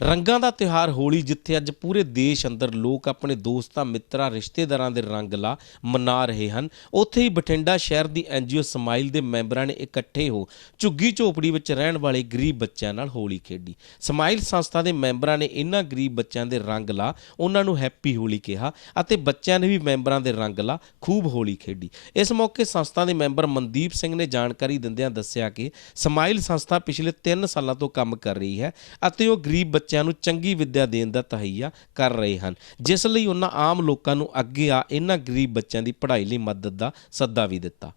ਰੰਗਾਂ ਦਾ ਤਿਉਹਾਰ ਹੋਲੀ, ਜਿੱਥੇ ਅੱਜ ਪੂਰੇ ਦੇਸ਼ ਅੰਦਰ ਲੋਕ ਆਪਣੇ ਦੋਸਤਾਂ, ਮਿੱਤਰਾਂ, ਰਿਸ਼ਤੇਦਾਰਾਂ ਦੇ ਰੰਗ ਲਾ ਮਨਾ ਰਹੇ ਹਨ। ਉੱਥੇ ਹੀ ਬਠਿੰਡਾ ਸ਼ਹਿਰ ਦੀ ਐਨਜੀਓ ਸਮਾਈਲ ਦੇ ਮੈਂਬਰਾਂ ਨੇ ਇਕੱਠੇ ਹੋ ਝੁੱਗੀ ਝੋਪੜੀ ਵਿੱਚ ਰਹਿਣ ਵਾਲੇ ਗਰੀਬ ਬੱਚਿਆਂ ਨਾਲ ਹੋਲੀ ਖੇਡੀ। ਸਮਾਈਲ ਸੰਸਥਾ ਦੇ ਮੈਂਬਰਾਂ ਨੇ ਇਹਨਾਂ ਗਰੀਬ ਬੱਚਿਆਂ ਦੇ ਰੰਗ ਲਾ ਉਹਨਾਂ ਨੂੰ ਹੈਪੀ ਹੋਲੀ ਕਿਹਾ ਅਤੇ ਬੱਚਿਆਂ ਨੇ ਵੀ ਮੈਂਬਰਾਂ ਦੇ ਰੰਗ ਲਾ ਖੂਬ ਹੋਲੀ ਖੇਡੀ। ਇਸ ਮੌਕੇ ਸੰਸਥਾ ਦੇ ਮੈਂਬਰ ਮਨਦੀਪ ਸਿੰਘ ਨੇ ਜਾਣਕਾਰੀ ਦਿੰਦਿਆਂ ਦੱਸਿਆ ਕਿ ਸਮਾਈਲ ਸੰਸਥਾ ਪਿਛਲੇ 3 ਸਾਲਾਂ ਤੋਂ ਕੰਮ ਕਰ ਰਹੀ ਹੈ ਅਤੇ ਉਹ ਗਰੀਬ ਬੱਚਿਆਂ ਨੂੰ ਚੰਗੀ ਵਿੱਦਿਆ ਦੇਣ ਦਾ ਤਹਈਆ ਕਰ ਰਹੇ ਹਨ। ਜਿਸ ਲਈ ਉਹਨਾਂ ਆਮ ਲੋਕਾਂ ਨੂੰ ਅੱਗੇ ਆ ਇਹਨਾਂ ਗਰੀਬ ਬੱਚਿਆਂ ਦੀ ਪੜ੍ਹਾਈ ਲਈ ਮਦਦ ਦਾ ਸੱਦਾ ਵੀ ਦਿੱਤਾ।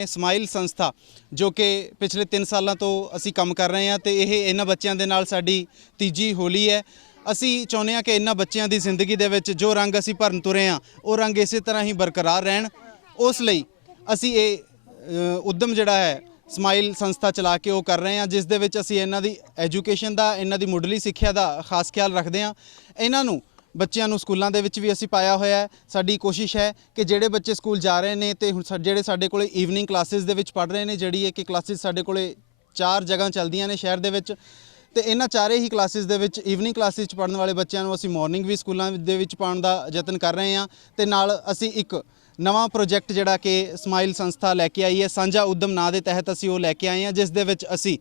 ਸਮਾਈਲ ਸੰਸਥਾ ਜੋ ਕਿ ਪਿਛਲੇ 3 ਸਾਲਾਂ ਤੋਂ ਅਸੀਂ ਕੰਮ ਕਰ ਰਹੇ ਹਾਂ ਤੇ ਇਹ ਇਹਨਾਂ ਬੱਚਿਆਂ ਦੇ ਨਾਲ ਸਾਡੀ ਤੀਜੀ ਹੋਲੀ ਹੈ। ਅਸੀਂ ਚਾਹੁੰਦੇ ਹਾਂ ਕਿ ਇਹਨਾਂ ਬੱਚਿਆਂ ਦੀ ਜ਼ਿੰਦਗੀ ਦੇ ਵਿੱਚ ਜੋ ਰੰਗ ਅਸੀਂ ਭਰਨ ਤੁਰੇ ਹਾਂ ਉਹ ਰੰਗ ਇਸੇ ਤਰ੍ਹਾਂ ਹੀ ਬਰਕਰਾਰ ਰਹਿਣ। ਉਸ ਲਈ ਅਸੀਂ ਇਹ ਅ, ਉਦਮ ਜਿਹੜਾ ਹੈ ਸਮਾਈਲ ਸੰਸਥਾ ਚਲਾ ਕੇ ਉਹ ਕਰ ਰਹੇ ਹਾਂ, ਜਿਸ ਦੇ ਵਿੱਚ ਅਸੀਂ ਇਹਨਾਂ ਦੀ ਐਜੂਕੇਸ਼ਨ ਦਾ, ਇਹਨਾਂ ਦੀ ਮੁੱਢਲੀ ਸਿੱਖਿਆ ਦਾ ਖਾਸ ਖਿਆਲ ਰੱਖਦੇ ਹਾਂ। ਇਹਨਾਂ ਨੂੰ, ਬੱਚਿਆਂ ਨੂੰ ਸਕੂਲਾਂ ਦੇ ਵਿੱਚ ਵੀ ਅਸੀਂ ਪਾਇਆ ਹੋਇਆ ਹੈ। ਸਾਡੀ ਕੋਸ਼ਿਸ਼ ਹੈ ਕਿ ਜਿਹੜੇ ਬੱਚੇ ਸਕੂਲ ਜਾ ਰਹੇ ਨੇ ਤੇ ਹੁਣ ਸਾ- ਜਿਹੜੇ ਸਾਡੇ ਕੋਲੇ ਈਵਨਿੰਗ ਕਲਾਸਿਸ ਦੇ ਵਿੱਚ ਪੜ੍ਹ ਰਹੇ ਨੇ, ਜਿਹੜੀ ਹੈ ਕਿ ਕਲਾਸਿਸ ਸਾਡੇ ਕੋਲੇ ਚਾਰ ਜਗ੍ਹਾ ਚੱਲਦੀਆਂ ਨੇ ਸ਼ਹਿਰ ਦੇ ਵਿੱਚ, ਤੇ ਇਹਨਾਂ ਚਾਰੇ ਹੀ ਕਲਾਸਿਸ ਦੇ ਵਿੱਚ ਈਵਨਿੰਗ ਕਲਾਸਿਸ 'ਚ ਪੜ੍ਹਨ ਵਾਲੇ ਬੱਚਿਆਂ ਨੂੰ ਅਸੀਂ ਮਾਰਨਿੰਗ ਵੀ ਸਕੂਲਾਂ ਦੇ ਵਿੱਚ ਪਾਉਣ ਦਾ ਯਤਨ ਕਰ ਰਹੇ ਹਾਂ। ਤੇ ਨਾਲ ਅਸੀਂ ਇੱਕ ਨਵਾਂ ਪ੍ਰੋਜੈਕਟ ਜਿਹੜਾ ਕਿ ਸਮਾਈਲ ਸੰਸਥਾ ਲੈ ਕੇ ਆਈ ਹੈ, ਸਾਂਝਾ ਉਦਮ ਨਾਂ ਦੇ ਤਹਿਤ ਅਸੀਂ ਉਹ ਲੈ ਕੇ ਆਏ ਹਾਂ, ਜਿਸ ਦੇ ਵਿੱਚ ਅਸੀਂ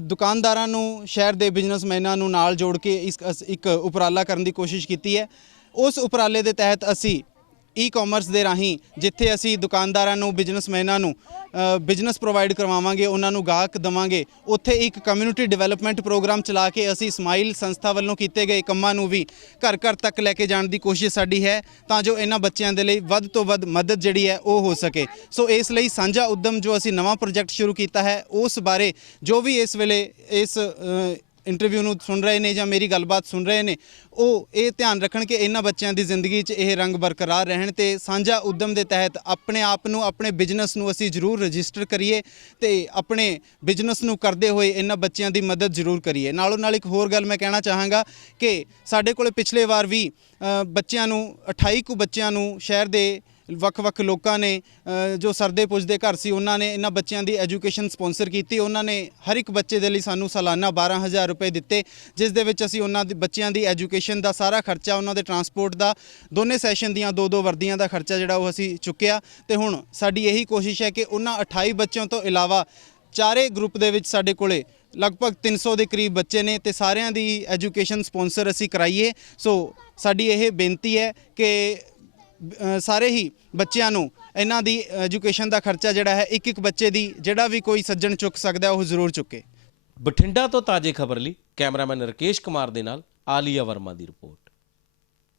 ਦੁਕਾਨਦਾਰਾਂ ਨੂੰ, ਸ਼ਹਿਰ ਦੇ ਬਿਜ਼ਨਸਮੈਨਾਂ ਨੂੰ ਨਾਲ ਜੋੜ ਕੇ ਇਸ ਅਸ- ਇੱਕ ਉਪਰਾਲਾ ਕਰਨ ਦੀ ਕੋਸ਼ਿਸ਼ ਕੀਤੀ ਹੈ। ਉਸ ਉਪਰਾਲੇ ਦੇ ਤਹਿਤ ਅਸੀਂ ਈ-ਕਾਮਰਸ ਦੇ ਰਾਹੀਂ ਜਿੱਥੇ ਅਸੀਂ ਦੁਕਾਨਦਾਰਾਂ ਨੂੰ ਬਿਜ਼ਨਸਮੈਨਾਂ ਨੂੰ ਬਿਜ਼ਨਸ ਪ੍ਰੋਵਾਈਡ ਕਰਵਾਵਾਂਗੇ, ਉਹਨਾਂ ਨੂੰ ਗਾਹਕ ਦਵਾਂਗੇ, ਉੱਥੇ ਇੱਕ ਕਮਿਊਨਿਟੀ ਡਿਵੈਲਪਮੈਂਟ ਪ੍ਰੋਗਰਾਮ ਚਲਾ ਕੇ ਅਸੀਂ ਸਮਾਈਲ ਸੰਸਥਾ ਵੱਲੋਂ ਕੀਤੇ ਗਏ ਕੰਮਾਂ ਨੂੰ ਵੀ ਘਰ ਘਰ ਤੱਕ ਲੈ ਕੇ ਜਾਣ ਦੀ ਕੋਸ਼ਿਸ਼ ਸਾਡੀ ਹੈ, ਤਾਂ ਜੋ ਇਹਨਾਂ ਬੱਚਿਆਂ ਦੇ ਲਈ ਵੱਧ ਤੋਂ ਵੱਧ ਮਦਦ ਜਿਹੜੀ ਹੈ ਉਹ ਹੋ ਸਕੇ। ਸੋ ਇਸ ਲਈ ਸਾਂਝਾ ਉਦਮ ਜੋ ਅਸੀਂ ਨਵਾਂ ਪ੍ਰੋਜੈਕਟ ਸ਼ੁਰੂ ਕੀਤਾ ਹੈ, ਉਸ ਬਾਰੇ ਜੋ ਵੀ ਇਸ ਵੇਲੇ ਇਸ ਇੰਟਰਵਿਊ ਨੂੰ ਸੁਣ ਰਹੇ ਨੇ ਜਾਂ ਮੇਰੀ ਗੱਲਬਾਤ ਸੁਣ ਰਹੇ ਨੇ, ਉਹ ਇਹ ਧਿਆਨ ਰੱਖਣ ਕਿ ਇਹਨਾਂ ਬੱਚਿਆਂ ਦੀ ਜ਼ਿੰਦਗੀ 'ਚ ਇਹ ਰੰਗ ਬਰਕਰਾਰ ਰਹਿਣ ਤੇ ਸਾਂਝਾ ਉਦਮ ਦੇ ਤਹਿਤ ਆਪਣੇ ਆਪ ਨੂੰ, ਆਪਣੇ ਬਿਜ਼ਨਸ ਨੂੰ ਅਸੀਂ ਜ਼ਰੂਰ ਰਜਿਸਟਰ ਕਰੀਏ ਤੇ ਆਪਣੇ ਬਿਜ਼ਨਸ ਨੂੰ ਕਰਦੇ ਹੋਏ ਇਹਨਾਂ ਬੱਚਿਆਂ ਦੀ ਮਦਦ ਜ਼ਰੂਰ ਕਰੀਏ। ਨਾਲੋਂ ਨਾਲ ਇੱਕ ਹੋਰ ਗੱਲ ਮੈਂ ਕਹਿਣਾ ਚਾਹਾਂਗਾ ਕਿ ਸਾਡੇ ਕੋਲ ਪਿਛਲੇ ਵਾਰ ਵੀ ਬੱਚਿਆਂ ਨੂੰ 28 ਕੁ ਬੱਚਿਆਂ ਨੂੰ ਸ਼ਹਿਰ ਦੇ ਵੱਖ-ਵੱਖ ਲੋਕਾਂ ਨੇ ਜੋ ਸਰਦੇ ਪੁੱਜਦੇ ਘਰ ਸੀ, ਉਹਨਾਂ ਨੇ ਇਹਨਾਂ ਬੱਚਿਆਂ ਦੀ ਐਜੂਕੇਸ਼ਨ ਸਪਾਂਸਰ ਕੀਤੀ। ਉਹਨਾਂ ਨੇ ਹਰ ਇੱਕ ਬੱਚੇ ਦੇ ਲਈ ਸਾਨੂੰ ਸਾਲਾਨਾ 12000 ਰੁਪਏ ਦਿੱਤੇ, ਜਿਸ ਦੇ ਵਿੱਚ ਅਸੀਂ ਉਹਨਾਂ ਦੇ, ਬੱਚਿਆਂ ਦੀ ਐਜੂਕੇਸ਼ਨ ਦਾ ਸਾਰਾ ਖਰਚਾ, ਉਹਨਾਂ ਦੇ ਟਰਾਂਸਪੋਰਟ ਦਾ, ਦੋਨੇ ਸੈਸ਼ਨ ਦੀਆਂ ਦੋ ਦੋ ਵਰਦੀਆਂ ਦਾ ਖਰਚਾ ਜਿਹੜਾ ਉਹ ਅਸੀਂ ਚੁੱਕਿਆ। ਤੇ ਹੁਣ ਸਾਡੀ ਇਹੀ ਕੋਸ਼ਿਸ਼ ਹੈ ਕਿ ਉਹਨਾਂ 28 ਬੱਚਿਆਂ ਤੋਂ ਇਲਾਵਾ ਚਾਰੇ ਗਰੁੱਪ ਦੇ ਵਿੱਚ ਸਾਡੇ ਕੋਲੇ ਲਗਭਗ 300 ਦੇ ਕਰੀਬ ਬੱਚੇ ਨੇ ਤੇ ਸਾਰਿਆਂ ਦੀ ਐਜੂਕੇਸ਼ਨ ਸਪਾਂਸਰ ਅਸੀਂ ਕਰਾਈਏ। ਸੋ ਸਾਡੀ ਇਹ ਬੇਨਤੀ ਹੈ ਕਿ ਸਾਰੇ ਹੀ ਬੱਚਿਆਂ ਨੂੰ ਇਹਨਾਂ ਦੀ ਐਜੂਕੇਸ਼ਨ ਦਾ ਖਰਚਾ ਜਿਹੜਾ ਹੈ, ਇੱਕ ਇੱਕ ਬੱਚੇ ਦੀ ਜਿਹੜਾ ਵੀ ਕੋਈ ਸੱਜਣ ਚੁੱਕ ਸਕਦਾ, ਉਹ ਜ਼ਰੂਰ ਚੁੱਕੇ। ਬਠਿੰਡਾ ਤੋਂ ਤਾਜ਼ੇ ਖਬਰ ਲਈ ਕੈਮਰਾਮੈਨ ਰਕੇਸ਼ ਕੁਮਾਰ ਦੇ ਨਾਲ ਆਲੀਆ ਵਰਮਾ ਦੀ ਰਿਪੋਰਟ।